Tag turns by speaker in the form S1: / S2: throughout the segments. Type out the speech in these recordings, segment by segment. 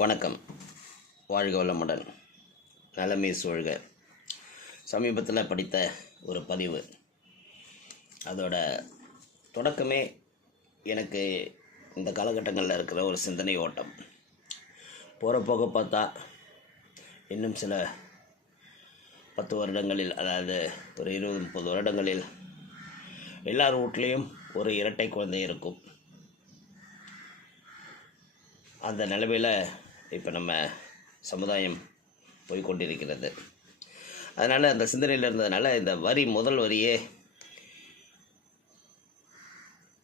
S1: வணக்கம். வாழ்க வளமுடன். நலமே சூழ்க. சமீபத்தில் படித்த ஒரு பதிவு. அதோட தொடக்கமே எனக்கு இந்த காலகட்டங்களில் இருக்கிற ஒரு சிந்தனை ஓட்டம். போகிற போக பார்த்தா இன்னும் சில பத்து வருடங்களில் அதாவது ஒரு இருபது முப்பது வருடங்களில் எல்லார் வீட்லேயும் ஒரு இரட்டை குழந்தை இருக்கும். அந்த நிலைமையில் இப்போ நம்ம சமுதாயம் போய்கொண்டிருக்கிறது. அதனால் அந்த சிந்தனையில் இருந்ததுனால இந்த வரி முதல் வரியே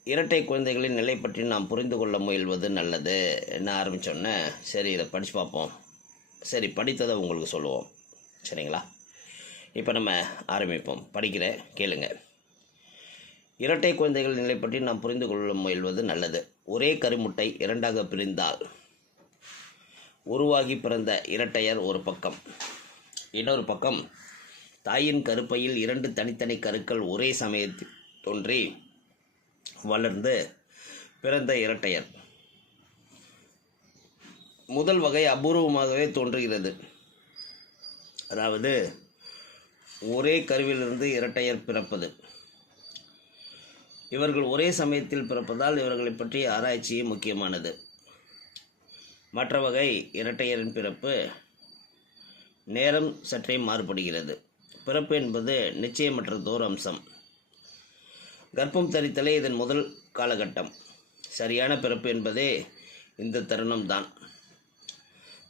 S1: இரட்டை குழந்தைகளின் நிலை பற்றி நாம் புரிந்து கொள்ள முயல்வது நல்லது என்ன ஆரம்பித்தோன்னே சரி இதை படித்து பார்ப்போம். சரி படித்ததை உங்களுக்கு சொல்லுவோம். சரிங்களா? இப்போ நம்ம ஆரம்பிப்போம். படிக்கிறேன் கேளுங்க. இரட்டை குழந்தைகள் நிலை பற்றி நாம் புரிந்து கொள்ள முயல்வது நல்லது. ஒரே கருமுட்டை இரண்டாக பிரிந்தால் உருவாகி பிறந்த இரட்டையர் ஒரு பக்கம். இன்னொரு பக்கம் தாயின் கருப்பையில் இரண்டு தனித்தனி கருக்கள் ஒரே சமயத்தில் தோன்றி வளர்ந்து பிறந்த இரட்டையர். முதல் வகை அபூர்வமாகவே தோன்றுகிறது. அதாவது ஒரே கருவிலிருந்து இரட்டையர் பிறப்பது. இவர்கள் ஒரே சமயத்தில் பிறப்பதால் இவர்களை பற்றிய ஆராய்ச்சியே முக்கியமானது. மற்ற வகை இரட்டையரின் பிறப்பு நேரம் சற்றே மாறுபடுகிறது. பிறப்பு என்பது நிச்சயமற்றதோர் அம்சம் கர்ப்பம் தரித்தலே இதன் முதல் காலகட்டம். சரியான பிறப்பு என்பதே இந்த தருணம்தான்.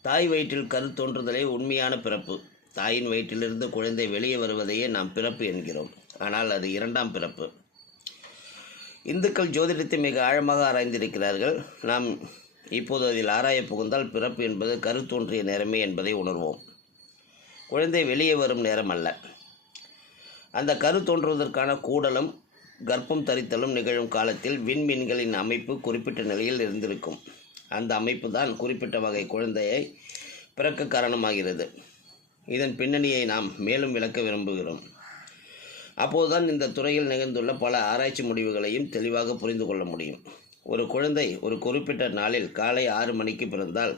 S1: தாய் வயிற்றில் கரு தோன்றுதலே உண்மையான பிறப்பு. தாயின் வயிற்றிலிருந்து குழந்தை வெளியே வருவதையே நாம் பிறப்பு என்கிறோம். ஆனால் அது இரண்டாம் பிறப்பு. இந்துக்கள் ஜோதிடத்தை மிக ஆழமாக ஆராய்ந்திருக்கிறார்கள். நாம் இப்போது அதில் ஆராய புகுந்தால் பிறப்பு என்பது கரு தோன்றிய நேரமே என்பதை உணர்வோம். குழந்தை வெளியே வரும் நேரம் அல்ல. அந்த கரு தோன்றுவதற்கான கூடலும் கர்ப்பம் தரித்தலும் நிகழும் காலத்தில் விண்மீன்களின் அமைப்பு குறிப்பிட்ட நிலையில் இருந்திருக்கும். அந்த அமைப்பு தான் குறிப்பிட்ட வகை குழந்தையை பிறக்க காரணமாகிறது. இதன் பின்னணியை நாம் மேலும் விளக்க விரும்புகிறோம். அப்போதுதான் இந்த துறையில் நிகழ்ந்துள்ள பல ஆராய்ச்சி முடிவுகளையும் தெளிவாக புரிந்து கொள்ள முடியும். ஒரு குழந்தை ஒரு குறிப்பிட்ட நாளில் காலை ஆறு மணிக்கு பிறந்தால்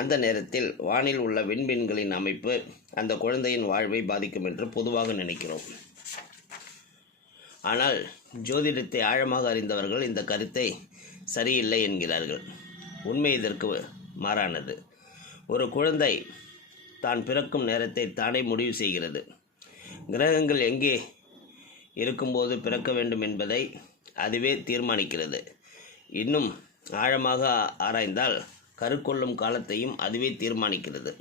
S1: அந்த நேரத்தில் வானில் உள்ள விண்மீன்களின் அமைப்பு அந்த குழந்தையின் வாழ்வை பாதிக்கும் என்று பொதுவாக நினைக்கிறோம். ஆனால் ஜோதிடத்தை ஆழமாக அறிந்தவர்கள் இந்த கருத்தை சரியில்லை என்கிறார்கள். உண்மை இதற்கு மாறானது. ஒரு குழந்தை தான் பிறக்கும் நேரத்தை தானே முடிவு செய்கிறது. கிரகங்கள் எங்கே இருக்கும்போது பிறக்க வேண்டும் என்பதை அதுவே தீர்மானிக்கிறது. இன்னும் ஆழமாக ஆராய்ந்தால் கருக்கொள்ளும் காலத்தையும் அதுவே தீர்மானிக்கிறது.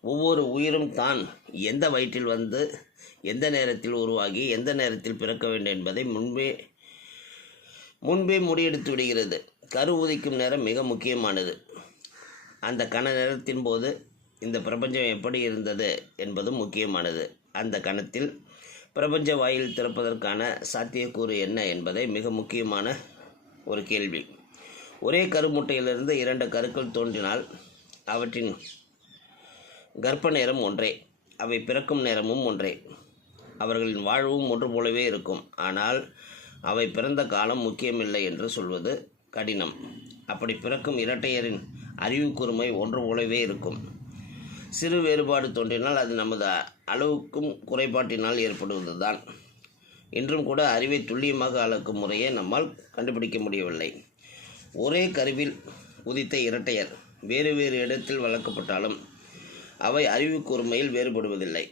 S1: ஒவ்வொரு உயிரும் தான் எந்த வயிற்றில் வந்து எந்த நேரத்தில் உருவாகி எந்த நேரத்தில் பிறக்க வேண்டும் என்பதை முன்பே முன்பே முடியெடுத்து விடுகிறது. கரு உதிக்கும் நேரம் மிக முக்கியமானது. அந்த கண நேரத்தின் போது இந்த பிரபஞ்சம் எப்படி இருந்தது என்பதும் முக்கியமானது. அந்த கணத்தில் பிரபஞ்ச வாயில் திறப்பதற்கான சாத்தியக்கூறு என்ன என்பதை மிக முக்கியமான ஒரு கேள்வி. ஒரே கருமுட்டையிலிருந்து இரண்டு கருக்கள் தோன்றினால் அவற்றின் கர்ப்ப நேரம் ஒன்றே அவை பிறக்கும் நேரமும் ஒன்றே. அவர்களின் வாழ்வும் ஒன்று போலவே இருக்கும். ஆனால் அவை பிறந்த காலம் முக்கியமில்லை என்று சொல்வது கடினம். அப்படி பிறக்கும் இரட்டையரின் அறிவு கூர்மை ஒன்று போலவே இருக்கும். சிறு வேறுபாடு தோன்றினால் அது நமது அளவுக்கும் குறைபாட்டினால் ஏற்படுவதுதான். இன்றும் கூட அறிவை துல்லியமாக அளக்கும் முறையை நம்மால் கண்டுபிடிக்க முடியவில்லை. ஒரே கருவில் உதித்த இரட்டையர் வேறு வேறு இடத்தில் வளர்க்கப்பட்டாலும் அவை அறிவு கூர்மையில் வேறுபடுவதில்லை.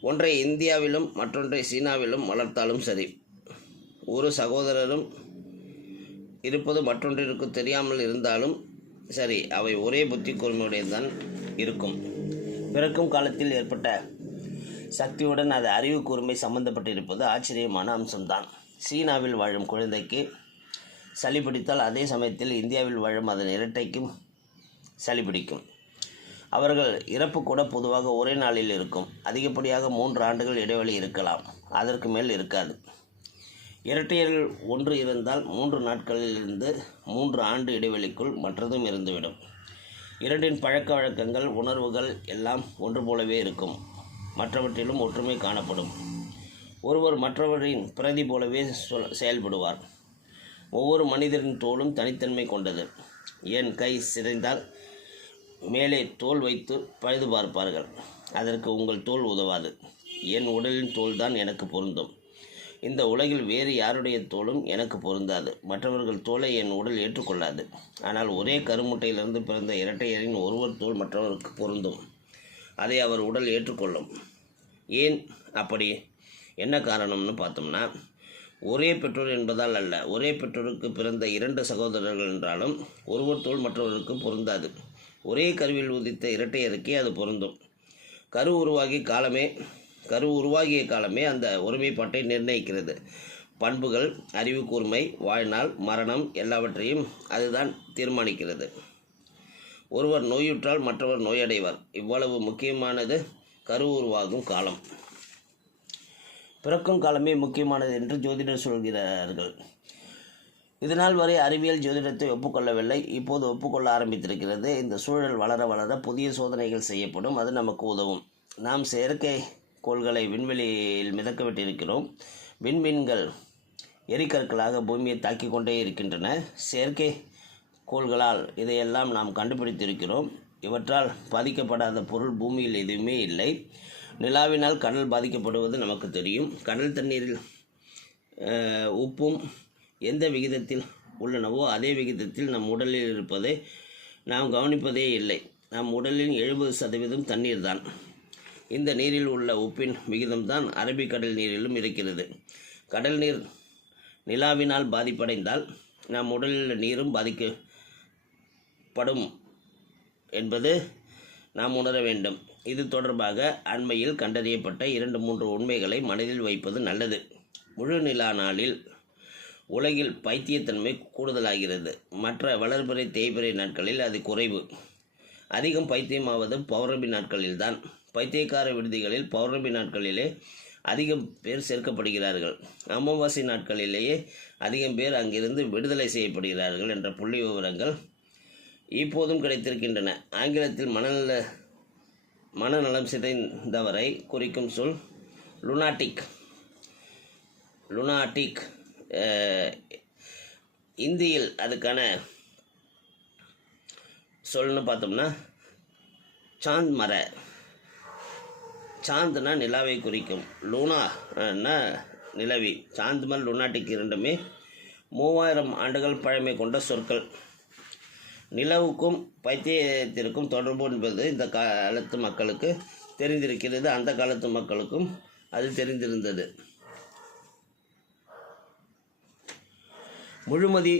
S1: ஒன்றை இந்தியாவிலும் மற்றொன்றை சீனாவிலும் வளர்த்தாலும் சரி ஒரு சகோதரரும் இருப்பது மற்றொன்றிற்கு தெரியாமல் இருந்தாலும் சரி அவை ஒரே புத்தி கூர்மையுடையதான் இருக்கும். பிறக்கும் காலத்தில் ஏற்பட்ட சக்தியுடன் அது அறிவு கூர்மை சம்பந்தப்பட்டிருப்பது ஆச்சரியமான அம்சம்தான். சீனாவில் வாழும் குழந்தைக்கு சளி பிடித்தால் அதே சமயத்தில் இந்தியாவில் வாழும் அதன் இரட்டைக்கும் சளி பிடிக்கும். அவர்கள் இறப்பு கூட பொதுவாக ஒரே நாளில் இருக்கும். அதிகப்படியாக மூன்று ஆண்டுகள் இடைவெளி இருக்கலாம். அதற்கு மேல் இருக்காது. இரட்டையர்கள் ஒன்று இருந்தால் மூன்று நாட்களில் இருந்து மூன்று ஆண்டு இடைவெளிக்குள் மற்றதும் இருந்துவிடும். இரண்டின் பழக்க வழக்கங்கள் உணர்வுகள் எல்லாம் ஒன்று போலவே இருக்கும். மற்றவற்றிலும் ஒற்றுமை காணப்படும். ஒருவர் மற்றவரின் பிரதி போலவே சொல் செயல்படுவார். ஒவ்வொரு மனிதரின் தோலும் தனித்தன்மை கொண்டது. என் கை சிதைந்தால் மேலே தோல் வைத்து பழுது பார்ப்பார்கள். அதற்கு உங்கள் தோல் உதவாது. என் உடலின் தோல் தான் எனக்கு பொருந்தும். இந்த உலகில் வேறு யாருடைய தோலும் எனக்கு பொருந்தாது. மற்றவர்கள் தோலை என் உடல் ஏற்றுக்கொள்ளாது. ஆனால் ஒரே கருமுட்டையிலிருந்து பிறந்த இரட்டையரின் ஒருவர் தோல் மற்றவருக்கு பொருந்தும். அதை அவர் உடல் ஏற்றுக்கொள்ளும். ஏன் அப்படி? என்ன காரணம்னு பார்த்தோம்னா ஒரே பெற்றோர் என்பதால் அல்ல. ஒரே பெற்றோருக்கு பிறந்த இரண்டு சகோதரர்கள் என்றாலும் ஒருவர் தோல் மற்றவருக்கு பொருந்தாது. ஒரே கருவில் உதித்த இரட்டையருக்கே அது பொருந்தும். கரு உருவாகி காலமே கரு உருவாகிய காலமே அந்த ஒருமைப்பாட்டை நிர்ணயிக்கிறது. பண்புகள் அறிவு கூர்மை வாழ்நாள் மரணம் எல்லாவற்றையும் அதுதான் தீர்மானிக்கிறது. ஒருவர் நோயுற்றால் மற்றவர் நோயடைவார். இவ்வளவு முக்கியமானது கரு உருவாகும் காலம். பிறக்கும் காலமே முக்கியமானது என்று ஜோதிடர் சொல்கிறார்கள். இதனால் வரை அறிவியல் ஜோதிடத்தை ஒப்புக்கொள்ளவில்லை. இப்போது ஒப்புக்கொள்ள ஆரம்பித்திருக்கிறது. இந்த சூழல் வளர வளர புதிய சோதனைகள் செய்யப்படும். அது நமக்கு உதவும். நாம் செயற்கை கோள்களை விண்வெளியில் மிதக்கவிட்டிருக்கிறோம். விண்மீன்கள் எரிக்கற்களாக பூமியை தாக்கிக் கொண்டே இருக்கின்றன. செயற்கை கோள்களால் இதையெல்லாம் நாம் கண்டுபிடித்திருக்கிறோம். இவற்றால் பாதிக்கப்படாத பொருள் பூமியில் எதுவுமே இல்லை. நிலாவினால் கடல் பாதிக்கப்படுவது நமக்கு தெரியும். கடல் தண்ணீரில் உப்பும் எந்த விகிதத்தில் உள்ளனவோ அதே விகிதத்தில் நம் உடலில் இருப்பதை நாம் கவனிப்பதே இல்லை. நம் உடலின் எழுபது சதவீதம் தண்ணீர் தான் இந்த நீரில் உள்ள உப்பின் விகிதம்தான் அரபிக்கடல் நீரிலும் இருக்கிறது. கடல் நீர் நிலாவினால் பாதிப்படைந்தால் நம் உடலில் உள்ள நீரும் படும் என்பது நாம் உணர வேண்டும். இது தொடர்பாக அண்மையில் கண்டறியப்பட்ட இரண்டு மூன்று உண்மைகளை மனதில் வைப்பது நல்லது. முழு நிலா நாளில் உலகில் பைத்தியத்தன்மை கூடுதலாகிறது. மற்ற வளர்பிறை தேய்பிறை நாட்களில் அது குறைவு. அதிகம் பைத்தியமாவது பௌர்ணமி நாட்களில்தான். பைத்தியக்கார விடுதிகளில் பௌர்ணமி நாட்களிலே அதிகம் பேர் சேர்க்கப்படுகிறார்கள். அமாவாசை நாட்களிலேயே அதிகம் பேர் அங்கிருந்து விடுதலை செய்யப்படுகிறார்கள் என்ற புள்ளி விவரங்கள் இப்போதும் கிடைத்திருக்கின்றன. ஆங்கிலத்தில் மனநல மனநலம் சிதைந்தவரை குறிக்கும் சொல் லுனாட்டிக் லுனாட்டிக் இந்தியில் அதுக்கான சொல்னு பார்த்தோம்னா சாந்த் மர சாந்த்னா நிலாவை குறிக்கும். லூனான்னா நிலவி. சாந்த்மல் லுனாட்டிக் இரண்டுமே மூவாயிரம் ஆண்டுகள் பழமை கொண்ட சொற்கள். நிலவுக்கும் பைத்தியத்திற்கும் தொடர்பு என்பது இந்த காலத்து மக்களுக்கு தெரிந்திருக்கிறது. அந்த காலத்து மக்களுக்கும் அது தெரிந்திருந்தது. முழுமதி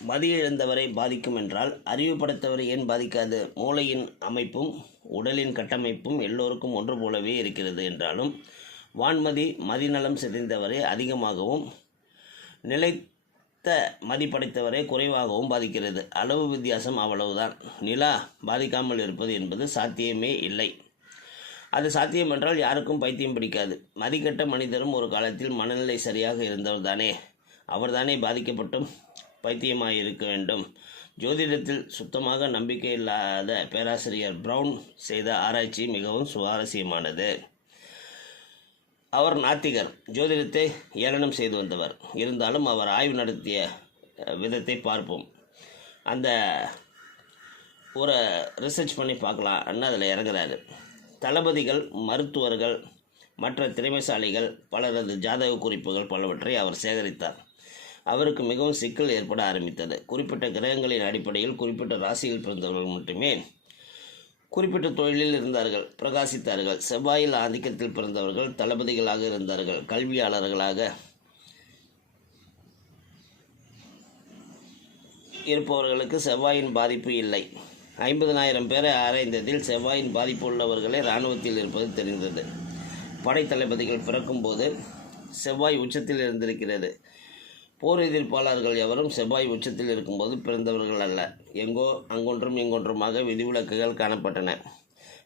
S1: மதி இழந்தவரை பாதிக்கும் என்றால் அறிவு படைத்தவரை ஏன் பாதிக்காது? மூளையின் அமைப்பும் உடலின் கட்டமைப்பும் எல்லோருக்கும் ஒன்று போலவே இருக்கிறது என்றாலும் வான்மதி மதிநலம் சிதைந்தவரை அதிகமாகவும் நிலை மதிப்படைத்தவரை குறைவாகவும் பாதிக்கிறது. அளவு வித்தியாசம் அவ்வளவுதான். நிலா பாதிக்காமல் இருப்பது என்பது சாத்தியமே இல்லை. அது சாத்தியம் என்றால் யாருக்கும் பைத்தியம் பிடிக்காது. மதிக்கட்ட மனிதரும் ஒரு காலத்தில் மனநிலை சரியாக இருந்தவர் தானே அவர்தானே பாதிக்கப்பட்டும் பைத்தியமாக இருக்க வேண்டும். ஜோதிடத்தில் சுத்தமாக நம்பிக்கை இல்லாத பேராசிரியர் ப்ரவுன் செய்த ஆராய்ச்சி மிகவும் சுவாரஸ்யமானது. அவர் நாத்திகர். ஜோதிடத்தை ஏளனம் செய்து வந்தவர். இருந்தாலும் அவர் ஆய்வு நடத்திய விதத்தை பார்ப்போம். அந்த ஒரு ரிசர்ச் பண்ணி பார்க்கலாம் அதில் இறங்குறாரு. தளபதிகள் மருத்துவர்கள் மற்ற திறமைசாலிகள் பலரது ஜாதக குறிப்புகள் பலவற்றை அவர் சேகரித்தார். அவருக்கு மிகவும் சிக்கல் ஏற்பட ஆரம்பித்தது. குறிப்பிட்ட கிரகங்களின் அடிப்படையில் குறிப்பிட்ட ராசியில் பிறந்தவர்கள் மட்டுமே குறிப்பிட்ட தொழிலில் இருந்தார்கள் பிரகாசித்தார்கள். செவ்வாயில் ஆதிக்கத்தில் பிறந்தவர்கள் தளபதிகளாக இருந்தார்கள் கல்வியாளர்களாக இருப்பவர்களுக்கு செவ்வாயின் பாதிப்பு இல்லை. ஐம்பதனாயிரம் பேரை ஆராய்ந்ததில் செவ்வாயின் பாதிப்பு உள்ளவர்களே இராணுவத்தில் இருப்பது தெரிந்தது. படைத்தளபதிகள் பிறக்கும்போது செவ்வாய் உச்சத்தில் இருந்திருக்கிறது. போர் எதிர்ப்பாளர்கள் எவரும் செவ்வாய் உச்சத்தில் இருக்கும்போது பிறந்தவர்கள் அல்ல. எங்கோ அங்கொன்றும் இங்கொன்றுமாக விதிவிலக்குகள் காணப்பட்டன.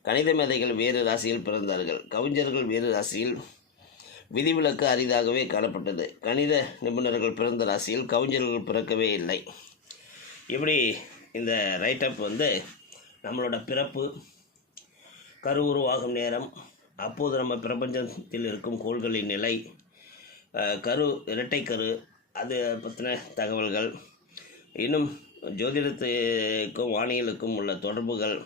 S1: கணித மேதைகள் வேறு ராசியில் பிறந்தார்கள். கவிஞர்கள் வேறு ராசியில் விதிவிலக்கு அரிதாகவே காணப்பட்டது. கணித நிபுணர்கள் பிறந்த ராசியில் கவிஞர்கள் பிறக்கவே இல்லை. இப்படி இந்த ரைட்டப் வந்து நம்மளோட பிறப்பு கரு உருவாகும் நேரம் அப்போது நம்ம பிரபஞ்சத்தில் இருக்கும் கோள்களின் நிலை கரு இரட்டை கரு அது பற்றின தகவல்கள். இன்னும் ஜோதிடத்துக்கும் வானியலுக்கும் உள்ள தொடர்புகள்.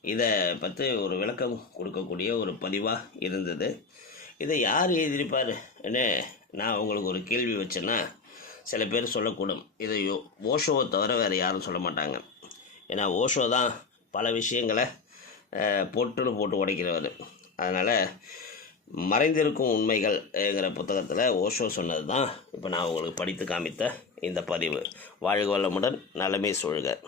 S1: இதை பற்றி ஒரு விளக்கம் கொடுக்கக்கூடிய ஒரு பதிவாக இருந்தது. இதை யார் எழுதியிருப்பாருன்னு நான் உங்களுக்கு ஒரு கேள்வி வச்சேன்னா சில பேர் சொல்லக்கூடும். இதை யோ- ஓஷோவை தவிர வேறு யாரும் சொல்ல மாட்டாங்க. ஏன்னா ஓஷோ தான் பல விஷயங்களை பொட்டுன்னு போட்டு உடைக்கிறவர். அதனால் மறைந்திருக்கும் உண்மைகள்ங்கிற புத்தகத்தில் ஓஷோ சொன்னது தான் இப்போ நான் உங்களுக்கு படித்து காமித்த இந்த பதிவு. வாழ்க வளமுடன் நலமே சொல்க